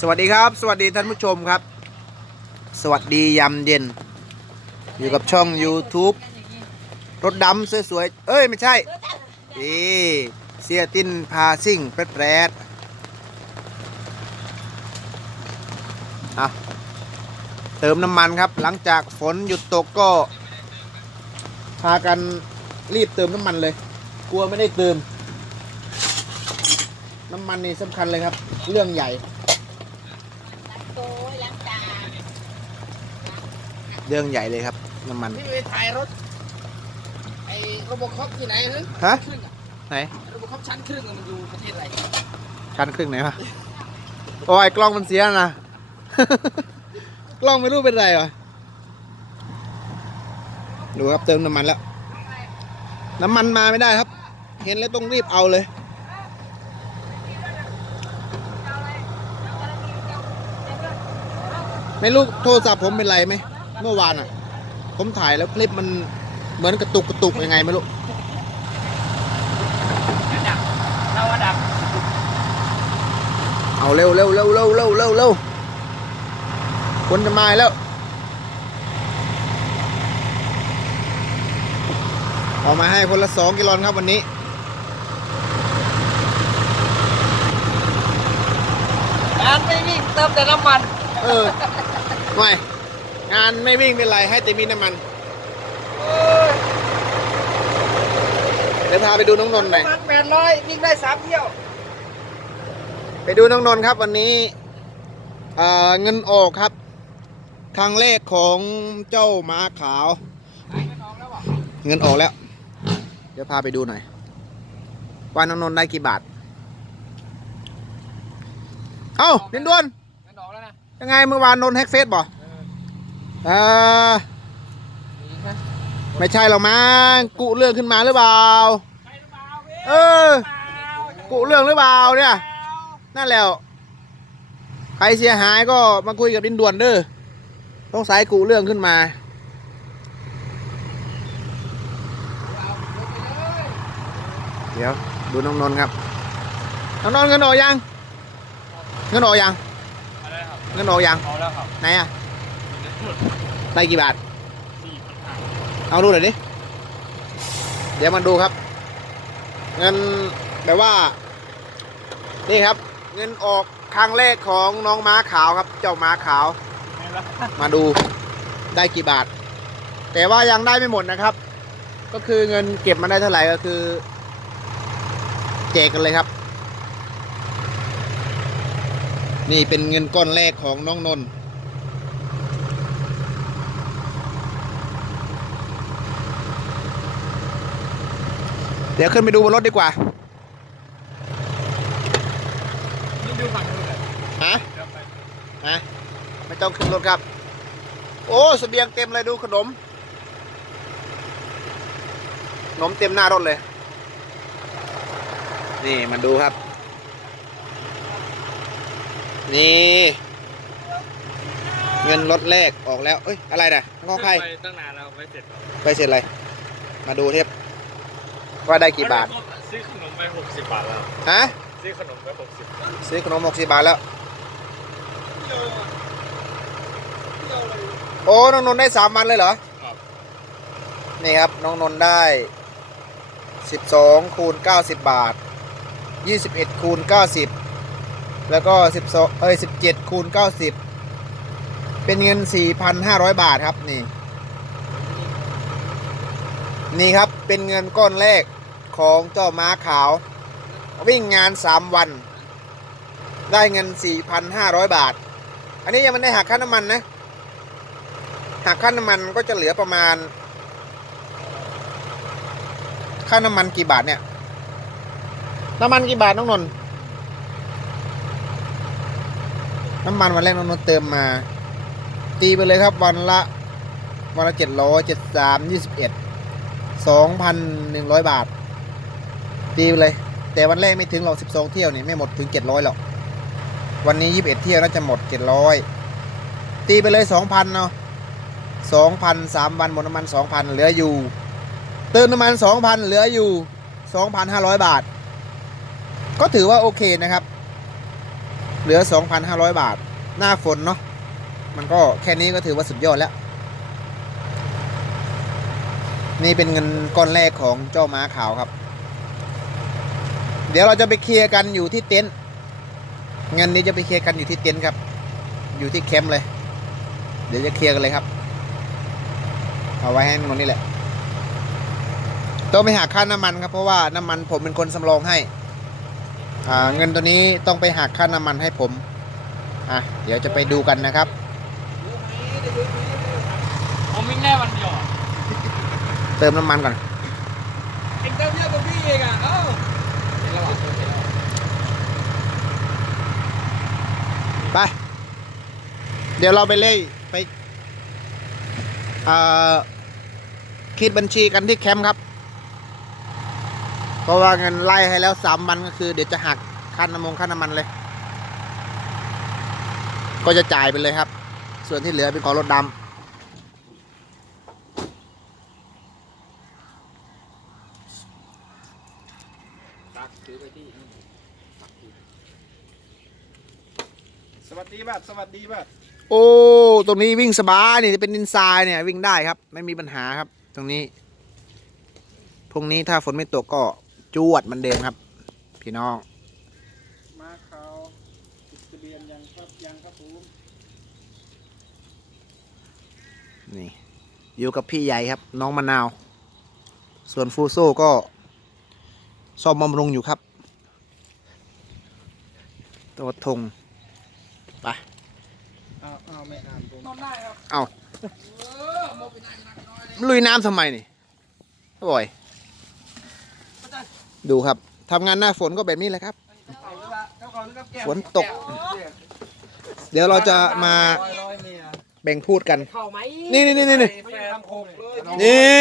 สวัสดีครับ สวัสดีท่านผู้ชมครับ สวัสดียามเย็น อยู่กับช่อง YouTube รถดำสวยๆเอ้ย ไม่ใช่นี่เสียตินพาซิ่งแปรดๆอะเติมน้ำมันครับ หลังจากฝนหยุดตกก็ พากันรีบเติมน้ำมันเลย กลัวไม่ได้เติม น้ำมันนี่สำคัญเลยครับ เรื่องใหญ่โต้ยล้างจานเรื่องใหญ่เลยครับ น้ำมัน พี่ไปถ่ายรถ ไอ้โรบอคอปที่ไหนฮะฮะ ครึ่งอะไหน โรบอคอปชั้นครึ่งอะมันอยู่ประเทศอะไรชั้นครึ่งไหนวะโอ้ยกล้องมันเสียนะ กล้องไม่รู้เป็นไรวะดูครับเติมน้ำมันแล้ว น้ำมันมาไม่ได้ครับ เห็นแล้วต้องรีบเอาเลย ไม่รู้โทรศัพท์ผมเป็นไรไหมเมื่อวานอะ ผมถ่ายแล้วคลิปมันเหมือนกระตุกกระตุกยังไงไม่รู้ดับเราอะดับ เอาเร็วเร็วเร็วเร็วเร็วเร็วเร็วคนจะมาแล้วเอามาให้คนละสองกิโลครับวันนี้งานไม่วิ่งเติมแต่น้ำมัน เออ ไม่งานไม่วิ่งเป็นไรให้แต่มีน้ำมัน เดี๋ยวพาไปดูน้องนนท์หน่อยน้ำมันแปดร้อยวิ่งได้สามเที่ยว ไปดูน้องนนท์ครับวันนี้เอ่อเงินออกครับครั้งแรกของเจ้าม้าขาว เงินออกแล้ว เดี๋ยวพาไปดูหน่อย ว่าน้องนนท์ได้กี่บาท เอ้าดินดวน ยังไงเมื่อวานนนท์แฮกเฟซบ่เออไม่ใช่หรอกมั้งกุเรื่องขึ้นมาหรือเปล่าใช่หรือเปล่าเออ กุเรื่องหรือเปล่าเนี่ย นั่นแล้ว ใครเสียหายก็มาคุยกับดินด่วนเด้อต้องสายกุเรื่องขึ้นมาเดี๋ยวดูน้องนนท์ครับ น้องนนท์เงินออกยัง เงินออกยัง เงินออกยังเอาแล้วครับไหนอะได้กี่บาทเอาดูหน่อยดิเดี๋ยวมาดูครับ เงินแบบว่า นี่ครับ เงินออกครั้งแรกของน้องม้าขาวครับ เจ้าม้าขาว มาดูได้กี่บาท แต่ว่ายังได้ไม่หมดนะครับ ก็คือเงินเก็บมาได้เท่าไหร่ก็คือ แจกกันเลยครับ นี่เป็นเงินก้อนแรกของน้องนนท์เดี๋ยวขึ้นไปดูบนรถดีกว่านี่ดูฝั่งนู้นเลยฮะเดี๋ยวไปฮะไม่ต้องขึ้นรถครับ โอ้เสบียงเต็มเลยดูขนม ขนมเต็มหน้ารถเลย นี่มาดูครับ นี่ เงินรถแรกออกแล้ว เอ้ย อะไรนะงอใครไปตั้งนานแล้วไม่เสร็จหรอกไปเสร็จอะไร มาดูเทปว่าได้กี่บาท ซื้อขนมไปหกสิบบาทแล้ว ฮะ ซื้อขนมไปหกสิบซื้อขนมหกสิบบาทแล้ว โอ้ น้องนนท์ได้สามวันเลยเหรอ ครับนี่ครับ น้องนนท์ได้สิบสองคูณเก้าสิบบาทยี่สิบเอ็ดคูณเก้าสิบ แล้วก็สิบสองเอ้ยสิบเจ็ดคูณเก้าสิบเป็นเงินสี่พันห้าร้อยบาทครับนี่ นี่ครับเป็นเงินก้อนแรกของเจ้าม้าขาว วิ่งงานสามวัน ได้เงินสี่พันห้าร้อยบาท อันนี้ยังไม่ได้หักค่าน้ำมันนะหักค่าน้ำมันก็จะเหลือประมาณ ค่าน้ำมันกี่บาทเนี่ยน้ำมันกี่บาทน้องนนท์ น้ำมันวันแรกน้องนนเติมมา ตีไปเลยครับวันละวันละเจ็ดร้อยเจ็ดสามยี่สิบเอ็ดสองพันหนึ่งร้อยบาท ตีไปเลย แต่วันแรกไม่ถึงหรอกสิบสองเที่ยวนี่ไม่หมดถึงเจ็ดร้อยหรอก วันนี้ยี่สิบเอ็ดเที่ยวน่าจะหมดเจ็ดร้อยตีไปเลยสองพันเนาะสองพันสามวันหมดน้ำมันสองพันเหลืออยู่ เติมน้ำมันสองพันเหลืออยู่สองพันห้าร้อยบาท ก็ถือว่าโอเคนะครับ เหลือ 2,500 บาท หน้าฝนเนาะ มันก็แค่นี้ก็ถือว่าสุดยอดแล้ว นี่เป็นเงินก้อนแรกของเจ้าม้าขาวครับ เดี๋ยวเราจะไปเคลียร์กันอยู่ที่เต็นท์ เงินนี้จะไปเคลียร์กันอยู่ที่เต็นท์ครับ อยู่ที่แคมป์เลย เดี๋ยวจะเคลียร์กันเลยครับ เอาไว้ให้นนนี่แหละ ต้องไปหาค่าน้ำมันครับ เพราะว่าน้ำมันผมเป็นคนสำรองให้ เงินตัวนี้ต้องไปหักค่าน้ำมันให้ผม อะ เดี๋ยวจะไปดูกันนะครับ ผมวิ่งได้วันเดียวเติมน้ำมันก่อน เองเติมเยอะกว่าพี่เองอะ เอ้าเห็นแล้วอะเห็นแล้วไป เดี๋ยวเราไปเล่ยไป เอ่อคิดบัญชีกันที่แคมป์ครับ เพราะว่าเงินไล่ให้แล้วสามวันก็คือ เดี๋ยวจะหักค่าน้ำมันค่าน้ำมันเลย ก็จะจ่ายไปเลยครับ ส่วนที่เหลือเป็นของรถดตักถือไปที่สวัสดีบัดสวัสดีบัดำโอ้ ตรงนี้วิ่งสบายนี่เป็นดินทรายเนี่ยวิ่งได้ครับ ไม่มีปัญหาครับ ตรงนี้พรุ่งนี้ถ้าฝนไม่ตกก็ จวดมันเดิมครับ พี่น้อง มาเขาติดทะเบียนยังครับยังครับผมนี่อยู่กับพี่ใหญ่ครับ น้องมะนาว ส่วนฟูโซ่ก็ซ่อมบำรุงอยู่ครับตัวทงไปเอาเอาไม่อ่านผมนอนได้ครับเอามันลุยน้ำทำไมนี่บ่อย ดูครับทำงานหน้าฝนก็แบบนี้แหละครับเอาหรือเปล่าเจ้าของหรือครับแก้วฝนตก เดี๋ยวเราจะมาร้อยร้อยเมียแบ่งพูดกัน เข้าไหมนี่นี่นี่นี่นี่แฟนโคกเลยนี่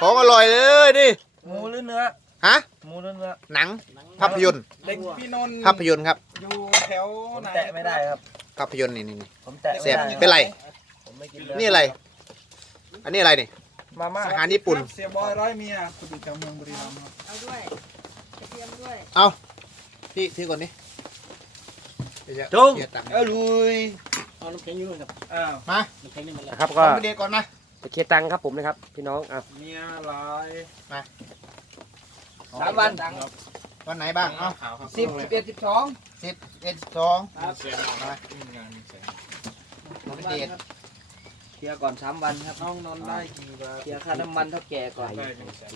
ของอร่อยเลยดิหมูหรือเนื้อฮะหมูหรือเนื้อหนังภาพยนตร์เด็กพี่นนท์ภาพยนตร์ครับ อยู่แถวไหนแตะไม่ได้ครับภาพยนตร์นี่นี่นี่ผมแตะเสียบไม่ได้เป็นไร ผมไม่กินนี่อะไร อันนี้อะไรนี่ มาม่าอาหารญี่ปุ่น เสียบอยร้อยเมียคุณติดจากเมืองบุรีรัมย์ครับเอาด้วยกระเทียมด้วยเอาพี่ถือก่อนนี่เดี๋ยวจะจุ้งเดี๋ยวตักเออลุยเอาน้ำแข็งอยู่นู่นครับอ้าวมาน้ำแข็งนี่มันละนะครับขก็อไปเดียวก่อนมาไปเคลียร์ตังค์ครับผมนะครับ พี่น้องอะเมียหลายสามวันวันไหนบ้างเอาสิบสิบเอ็ดสิบสองสิบเอ็ดสองครับมาขอไปเดทเค ลียร์ก่อนสามวันครับ น้องนอนได้กี่บาทเคลียร์ค่าน้ำมันเท่าแก่ก่อนได้หนึ่งแสน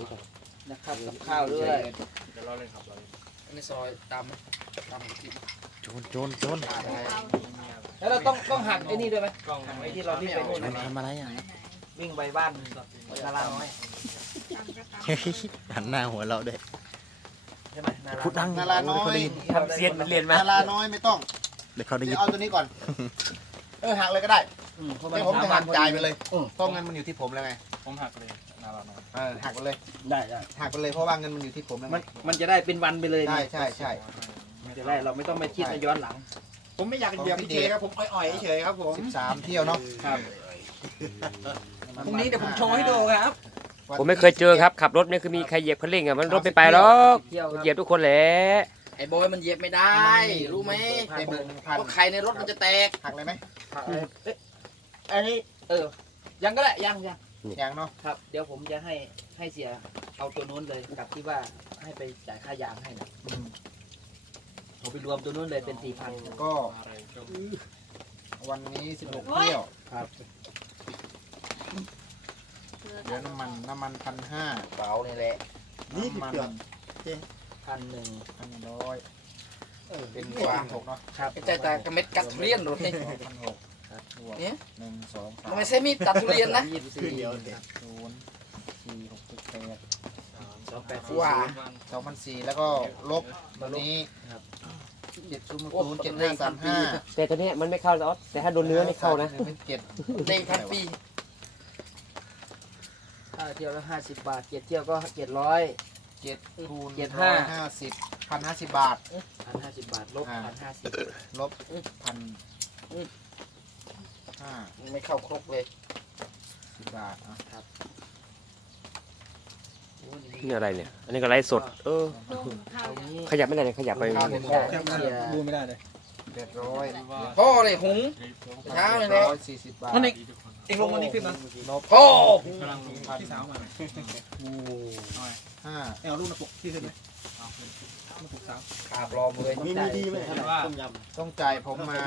นะครับกับข้าวด้วยเดี๋ยวเราเล่นครับเราเล่นอันนี้ซอยตำไหมตำที่โจนโจนโจนแล้วเราต้องต้องหักไอ้นี่ด้วยไหมกล้องหักไอ้ที่เราวิ่งไปนู่นทำอะไรอย่างนี้วิ่งไปบ้านนาราน้อยหันหน้าหัวเราด้วยใช่ไหมนาราพูดดังนาราน้อยทำเซียนมันเรียนมานาราน้อยไม่ต้องเดี๋ยวเขาได้เดี๋ยิยวนเอาตัวนี้ก่อน เออหักเลยก็ได้ อืมเพราะเดี๋ยวผมจะหักจ่ายไปเลยอืมเพราะเงินมันอยู่ที่ผมแล้วไงผมหักเลยนาราน้อยเออหักไปเลยได้ได้หักไปเลยเพราะว่าเงินมันอยู่ที่ผมแล้วไงมันมันจะได้เป็นวันไปเลยใช่นี่ใช่ใช่จะได้เราไม่ต้องไปคิดในย้อนหลัง ผมไม่อยากเหยียบพี่เจครับผมอ่อยๆเฉยๆครับผมสิบสามเที่ยวเนาะครับ พรุ่งนี้เดี๋ยวผมโชว์ให้ดูครับ ผมไม่เคยเจอครับ ขับรถเนี่ยคือมีใครเหยียบคันเร่งอะมันรถไม่ไปหรอกเที่ยวครับเหยียบทุกคนแหละไอ้บอยมันเหยียบไม่ได้ รู้ไหมในเบิร์นพันเพราะไข่ในรถมันจะแตกหักเลยไหมอั นนี้เออ ยังก็ได้ยังยังยังเนาะครับ เดี๋ยวผมจะให้ให้เสียเอาตัวนู้นเลยกับที่ว่าให้ไปจ่ายค่ายางให้นะผมไปรวมตัวนู้นเลยเป็นสี่พันก็ วันนี้สิบหกเที่ยวครับเดี๋ยวน้ำมันน้ำมันพันห้าเบานี่แหละนี่มันพันหนึ่งพันร้อยเป็นกว่าหกเนาะครับใจตากระเม็ดกัดทุเรียนรถนี่พันหก บวกเนี่ยหนึ่งสองสามไม่ใช่มีดตัดทุเรียนนะ ยี่สิบสี่ศูนย์สี่หกเจ็ดแปดสองแปดสี่ว้า สองพันสี่แล้วก็ลบตัวนี้ครับเจ็ดศูนย์ศูนย์เจ็ดห้าสามห้าแต่ตัวเนี้ยมันไม่เข้าออสแต่ถ้าโดนเนื้อนี่เข้านะเป็นเจ็ดเด้งพันปีถ้าเที่ยวละห้าสิบบาทเจ็ดเที่ยวก็เจ็ดร้อย เจ็ดคูณเจ็ดห้า ร้อยห้าสิบพันห้าสิบบาท พันห้าสิบบาทลบอ่า พันห้าสิบลบพันอืม ห้าไม่เข้าครกเลยสิบบาทอะนี่อะไรเนี่ย อันนี้ก็ไลฟ์สด เออต้มข้าวเอางี้ ขยับไม่ได้เลยขยับไปผมจะให้เสียดูไม่ได้เลยใเจ็ดร้อยพ่อเลยหุง เช้าเลยแหละร้อยสี่สิบบาทมันอีกเองลงวันนี้ขึ้นนะพ่อพี่สาวมาห้าเอลลูกนะปุกที่ขึ้นไหม มาปุกสาวขาปลอมเลยมีมีดีไหมต้มยต้องจ่ายผมมา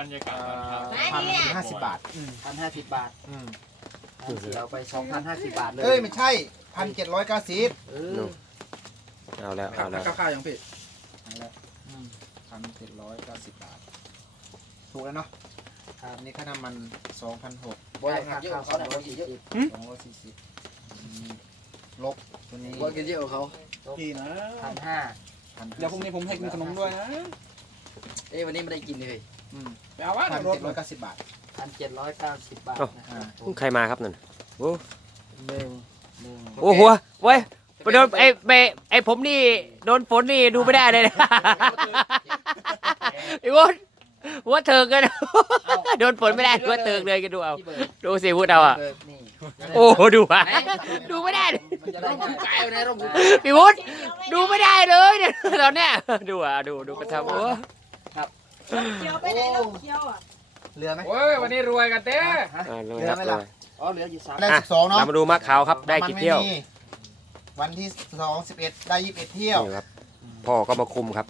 บรรยากาศพันห้าสิบบาทพันห้าสิบบาทอืมเราไปสองพันห้าสิบบาทเลยเอ้ยไม่ใช่พันเจ็ดร้อยเก้าสิบเออเอาแล้วข้าเอาแล้ววข้าวยังพี่พันเจ็ดร้อยเก้าสิบบาท ถูกแล้วเนาะครับนี่ค่าน้ำมันสองพันหกบอยหักเยอะกว่าเขาหน่อยบอยกินเยอะสองร้อยสี่สิบลบตัวนี้บอยกินเยอะกว่าเขากี่นะพันห้าพัน เดี๋ยวพรุ่งนี้ผมให้กินขนมด้วยนะเอ้ยวันนี้ไม่ได้กินเลยอืมไปเอาว่าพันรถเจ็ดร้อยเก้าสิบบาทพันเจ็ดร้อยเก้าสิบบาทนะครับใครมาครับนั่นโอ้หนึ่งหนึ่งโอ้หัวเว้ยไปโดนไอ้ไอ้ไอ้ผมนี่โดนฝนนี่ดูไม่ได้เลยนะไอ้วุฒ หัวเถิกกันโดนฝนไม่ได้หัวเถิกเลยกันดูเอาพี่เบิร์ดดูสิวุฒเอาอะเบิร์ดนี่โอ้โหดูอะดูไม่ได้เลยมันจะได้ร่มง่ายใจเลยร่มพี่วุฒดูไม่ได้เลยเนี่ยตอนเนี้ยดูอะดูดูกระทำโอ้ำเคี้ยวไปไหนลูกเคี้ยวอะเหลือไหม โอ้ยวันนี้รวยกันเต้อ่าเลยครับเลยอ๋อเหลืออยู่สามได้สิบสองเนาะเรามาดูมะขาวครับได้กี่เที่ยวน้ำมันไม่มีวันที่สองสิบเอ็ดได้ยี่สิบเอ็ดเที่ยว นี่ครับพ่อก็มาคุมครับ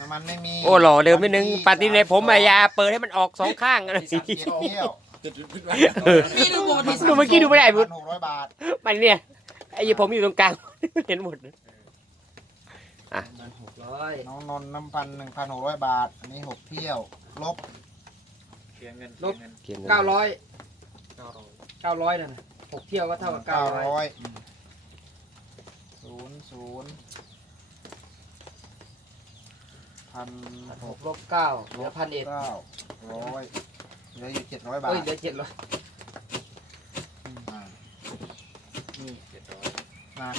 น้ำมันไม่มีโอ้หล่อเดิมนิดนึงปฏิในผมอายาเปิดให้มันออกสองข้างกันเลยสามสิบเอ็ดเที่ยวพี่ดูบอลที่ดูเมื่อกี้ดูไม่ได้พัพุทนหกร้อยบาทมันเนี่ยไอ้ยี่ผมอยู่ตรงกลาง เห็นหมดเลยหกร้อยน้องนนท์น้ำพันหนึ่งพันหกร้อยบาท อันนี้หกเที่ยว ลบเขียนเงินเขียนงินเก้าร้อยเก้าร้อยนั่นน่ะหกเที่ยวก็เท่ากับเก้าเก้าร้อยร้อยศูนย์ศูนย์ พันหหกกลบเก้าเหลือพันเอ็ดเก้าร้อยเหลืออยู่เจ็ดร้อยบาทเอ้ยเหลือเจ็ดร้อยอ่านี่มา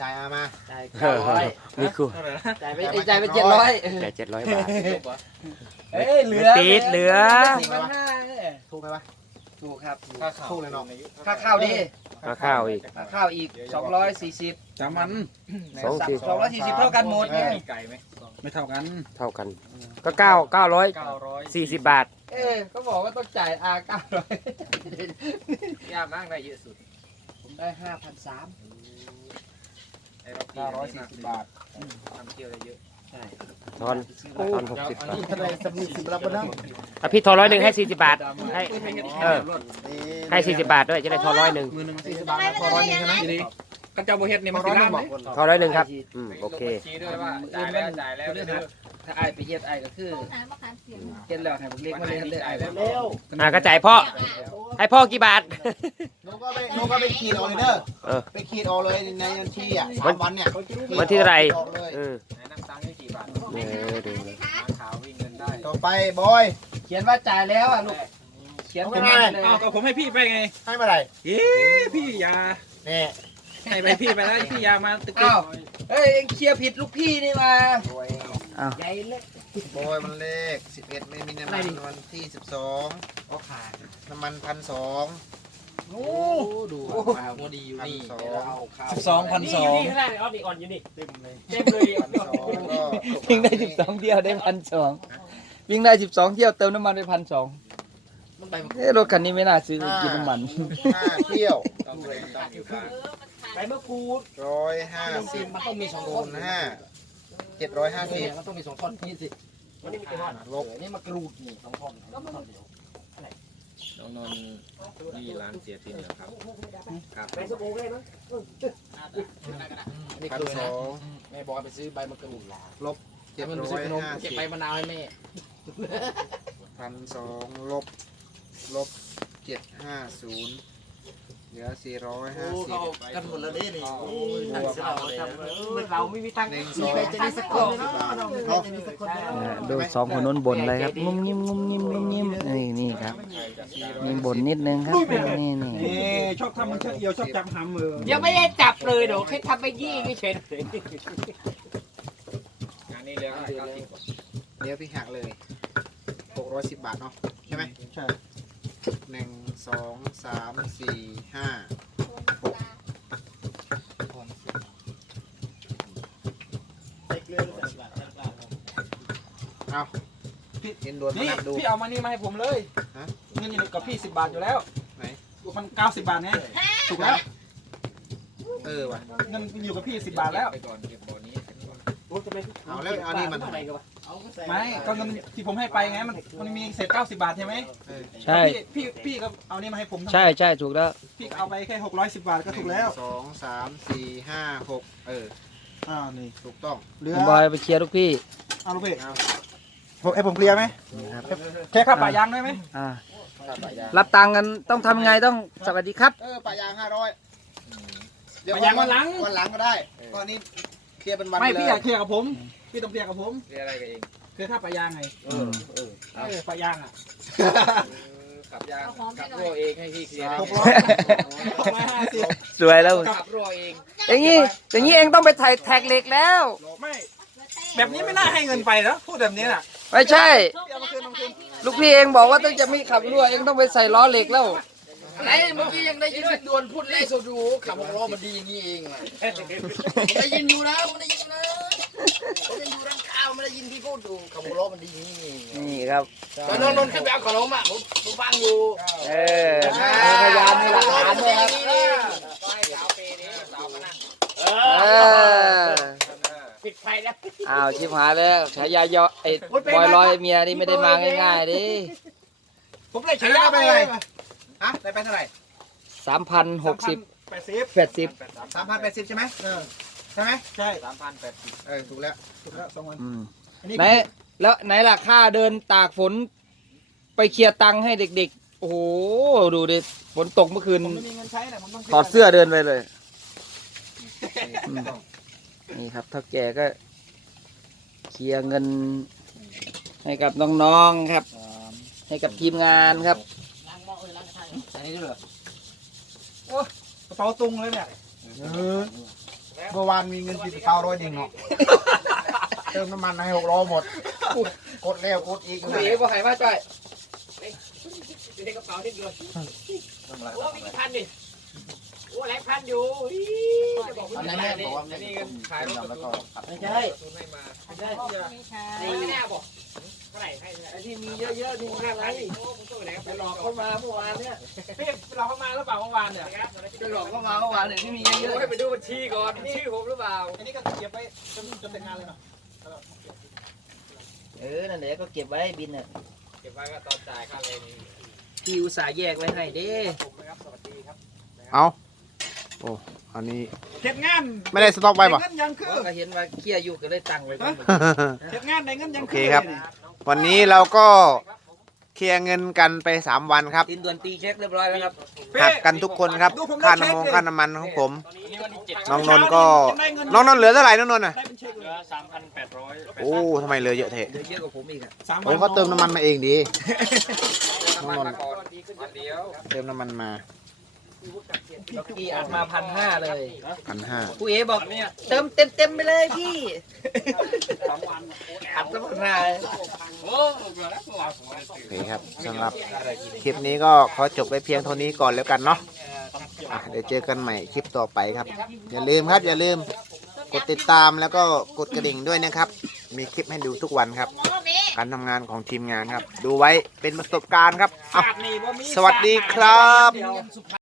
จ่ายเอามาจ่ายเก้าร้อยนี่คือจ่ายไปเอ้ยจ่ายไปเจ็ดร้อยแต่เจ็ดร้อยบาทเอ้ยเหลือติดเหลือสี่พันห้าเนี่ยถูกไหมวะ ถูกครับถูกเลยเนาะค่าข้าวดิมาข้าวอีกค่าข้าวอีกสองร้อยสี่สิบจามันสองสี่สองร้อยสี่สิบเท่ากันหมดไงไก่ไหมไม่เท่ากันเท่ากัน ก็เก้าเก้าร้อยเก้าร้อยสี่สิบบาท เอ้ยก็บอกว่าต้องจ่ายอาเก้าร้อยยากมากได้เยอะสุด ผมได้ห้าพันสามไอ้เราเก้าร้อยสี่สิบบาททำเที่ยวได้เยอะใช่ ทอนทอนหกสิบบาททนายสำนีสิบรับบ้างอะพี่ทอนร้อยหนึ่งให้สี่สิบบาทให้เออนี่ให้สี่สิบบาทด้วยจะได้ทอนร้อยหนึ่งมือหนึ่งสี่สิบบาทพอร้อยหนึ่งใช่ไหมทีนี้กันเจ้าโบเฮ็ดเนี่ยพมัอนร้อยหสินึ่ล่างบไหอมกทอนร้อยหนึ่งครับอืมโอเคด้วยว่าจ่ายแล้วจ่ายแล้วเด้อถ้าไอ้ายไปเฮ็ดไอ้ายก็คือเฮ็ดแล้วให้ผมเลี้ยงมาเลี้ยงเลยไอ้ายแบบเร็วอะก็จ่ายพ่อให้พ่อกี่บาทหนูก็ไปหนูก็ไปขีดออกเลยเด้อเออไปขีดออกเลยในบัญชีอะสามวันเนี่ยวันที่เท่าไหร่ออก เลยเออน้ำตังค์ให้กี่บาทเออดูเลยขาววิ่งเงินได้ต่อไปบอย เขียนว่าจ่ายแล้วอะลูก เขียนเอาเป็นไงไงเลยอ้าวก็ผมให้พี่ไปไงให้เมื่อไหร่เอ๊ะพี่ยานี่ให้ไปพี่ไปแล้วพี่ยามาตึกอ้าวเอ้ยเอ็งเคลียร์ผิดลูกพี่นี่มาบอยใหญ่เล็กบอยมันเลขสิบเอ็ดไม่มีน้ำมันวันที่สิบสองก็ขาดน้ำมันพันสอง โอ้ดูมาโมดีอยู่นี่พันสองเดี๋ยวเราเอาข้าวสิบสองพันสองนี่ข้างล่างออฟนี่อ่อนอยู่นี่เต็มเลยเต็มเลยวิ่งได้สิบสองเที่ยวได้พันสองวิ่งได้สิบสองเที่ยวเติมน้ำมันไปพันสองเอ้รถคันนี้ไม่น่าซื้อกินน้ำมันห้าเที่ยวต้องเลยต้องอยู่บ้านใบมะกรูดร้อยห้าสิบมันต้องมีสองคนห้าเจ็ดร้อยห้าสิบมันต้องมีสองท่อนนี่สิวันนี้มีกี่ท่อนลบนี่มากรูดนี่สองท่อนสองท่อนเดียว องนนท์ที่ร้านเสียทีเหนือครับ ครับใบสบู่ได้มั้งนี่พันคือสนะองแม่บอกให้ไปซื้อใบมะกรูดเจ็ดมันไปร้อซื้อยขนมห้าเก็สิบบใบมะนาวให้แม่พันสองลบลบเจ็ดห้าศูนย์เห ลือสี่ร้อยห้าสิบกันหมดแล้วนี่นี่โอ้ยบวกเหมือนเราไม่มีตังค์หนึ่งสองสามสิบบาทเอาดูสองคนนู้นบ่นอะไรครับงุ้มยิ้มงุ้มยิ้มงุ้มยิ้มนี่นี่ครับมีบ่นนิดนึงครับนี่นี่นี่ชอบทำมันชอบเอียวชอบจับหำมือยังไม่ได้จับเลยเดี๋ยวแค่ทำไปยี่เฉยงานนี้เหลือเก้าสิบเดี๋ยวพี่หักเลยหกร้อยสิบบาทเนาะใช่ไหมใช่ หนึ่งสองสามสี่ห้าเอาพี่เห็นโดนมานี่นับดู พี่เอามานี่มาให้ผมเลยฮะ เงินอยู่กับพี่สิบบาทอยู่แล้วไหนมันเก้าสิบบาทไงถูกแล้ว เออว่ะเงินอยู่กับพี่สิบบาทแล้วไปก่อนเก็บบ่อนี้เอาแล้วเอานี่มันทำไม ไม่ก็เงินที่ผมให้ไปไงมันมันมีเศษเก้าสิบบาทใช่ไหมเออใช่ พี่พี่พี่ก็เอานี่มาให้ผมใช่ใช่ถูกแล้วพี่เอาไปแค่หกร้อยสิบบาทก็ถูกแล้วสองสามสี่ห้าหกเอออ่านี่ถูกต้องเหลือคุณบอยไปเคลียร์ลูกพี่เอาลูกพี่เอาผมให้ผมเคลียร์ไหมนี่ครับแค่ค่าป่ายางได้ไหมอ่ารับตังค์กันต้องทำไงต้องสวัสดีครับเออปลายางห้าร้อยป่ายางวันหลังวันหลังก็ได้ตอนนี้เคลียร์เป็นวันไม่ปเลยพี่อยากเคลียร์กับผม พี่ต้องเคลียร์กับผมเรียกอะไรกันเองเคลียร์ค่าป่ายางไงเออเออเออป่ายางอะขับยางขับรั่วเองให้พี่เคลียร์หกร้อยหกร้อยห้าสิบสวยแล้ว ขับรั่วเองอย่างนี้อย่างนี้เองต้องไปถ่ายแท็กเหล็กแล้ว ไม่ แบบนี้ไม่น่าให้เงินไปนะพูดแบบนี้น่ะ ไม่ใช่พี่เอามาคืนเอามาคืนลูกพี่เองบอกว่าต้องจะไม่ขับรั่วเองต้องไปใส่ล้อเหล็กแล้ว ไหนเมื่อกี้ยังได้ยินพี่ดวนพูดเล่โซดูขับหกล้อมันดีอย่างนี้เองอะผมได้ยินอยู่นะผมได้ยินนะผมยังอยู่ร้านข้าวไม่ได้ยินพี่พูดดูขับหกล้อมันดีอย่างนี้เองนี่ครับ ตอนนนนนขึ้นไปเอาขนมอะผมผมฟังอยู่เออมีพยานมีหลักฐานด้วยครับก็ให้สาวเปย์นี้สาวมานั่งเออปิดไฟแล้วอ้าวชิบหายแล้วฉายายอไอ้บอยลอยเมียนี่ไม่ได้มาง่ายๆดิผมได้ใช้ใช้ได้ยาไปไปเลเลย ยฮะได้ไปเท่าไหร่สามพันหกสิบแปดสิบแปดสิบสามพันแปดสิบใช่ไหมเออใช่ไหมใช่สามพันแปดสิบเออถูกแล้วถูกแล้วสองวันอืมอันนี้ไหนแล้วไหนล่ะค่าเดินตากฝน ไปเคลียร์ตังค์ให้เด็กๆ โอ้โห ดูดิฝนตกเมื่อคืนผมไม่มีเงินใช้เนี่ยผมต้องถอดเสื้อเดินไปเลยอืมนี่ครับเท่าแก่ก็ เคลียร์เงินให้กับน้องๆครับ ให้กับทีมงานครับ อันนี้ด้วยเหรอกระเป๋าตุงเลยเนี่ยเออเมื่อวานมีเงินติดกระเป๋าร้อยเองเนาะเติมน้ำมันให้หกล้อหมดกดแล้วกดอีกคุณเอ๋บอกให้มาจ่อยในกระเป๋านิดเดียวโอ้มีกี่พันดิโอ้หลายพันอยู่อี๋จะบอกอัว่านไหนไม่แม่ได้บอกว่านี่เงินขายรถแล้วก็ไม่ใช่ทุนให้มาไม่ใช่ไม่แน่บอกเท่าไหร่ให้ไอ้ที่มีเยอะๆนี่ห้าพันโอ้ผมต้องไหนไปหลอกเขามาเมื่อวานเนี่ยพี่เราเข้ามาหรือเปล่าเมื่อวานเนี่ยจะหลอกเข้ามาเมื่อวานเนี่ยที่มีเยอะๆให้ไปดูบัญชีก่อนชื่อผมหรือเปล่าอันนี้ก็เก็บไว้จนจนเสร็จงานเลยเนาะเออนั่นแหละก็เก็บไว้บินอะเก็บไว้ก็ตอนจ่ายค่าเลยนี่พี่อุตส่าห์แยกไว้ให้เด้เอาโอ้อันนี้เก็บงานไม่ได้สต็อกไว้ป่ะเงินยังคือ ก็เห็นว่าเคลียร์อยู่ก็เลยตั้งไว้ก่อน เก็บงานในเงินยังโอเคครับ วันนี้เราก็เคลียร์เงินกันไปสามวันครับตีนด่วนตีเช็คเรียบร้อยแล้วครับ หักกันทุกคนครับ ค่าน้ำมันค่าน้ำมันของผม น้องนนท์ก็ น้องนนท์เหลือเท่าไหร่น้องนนท์อะได้เป็นเช็คเลยสามพันแปดร้อยโอ้ทำไมเหลือเยอะเทะเดี๋ยวเยอะกว่าผมอีกอะสามผมเขาเติมน้ำมันมาเองดี น้องนนท์ก่อนดีขึ้นเดียวเติมน้ำมันมา ล็อกกี้อัดมาพันห้าเลยพันห้าผู้เอ๋บอกเติมเต็มเต็มๆไปเลยพี่อัดแล้วพันห้าเลยโอ้เกือบแล้วเมื่อวานผมไม่ได้โอตื่นเคครับสำหรับคลิปนี้ก็ขอจบไปเพียงเท่านี้ก่อนแล้วกันเนาะอะเดี๋ยวเจอกันใหม่คลิปต่อไปครับ อย่าลืมครับอย่าลืมกดติดตามแล้วก็กดกระดิ่งด้วยนะครับ มีคลิปให้ดูทุกวันครับ การทำงานของทีมงานครับ ดูไว้เป็นประสบการณ์ครับเอาศาสตร์นี่บ่มีสวัสดีครับศาสตร์นี่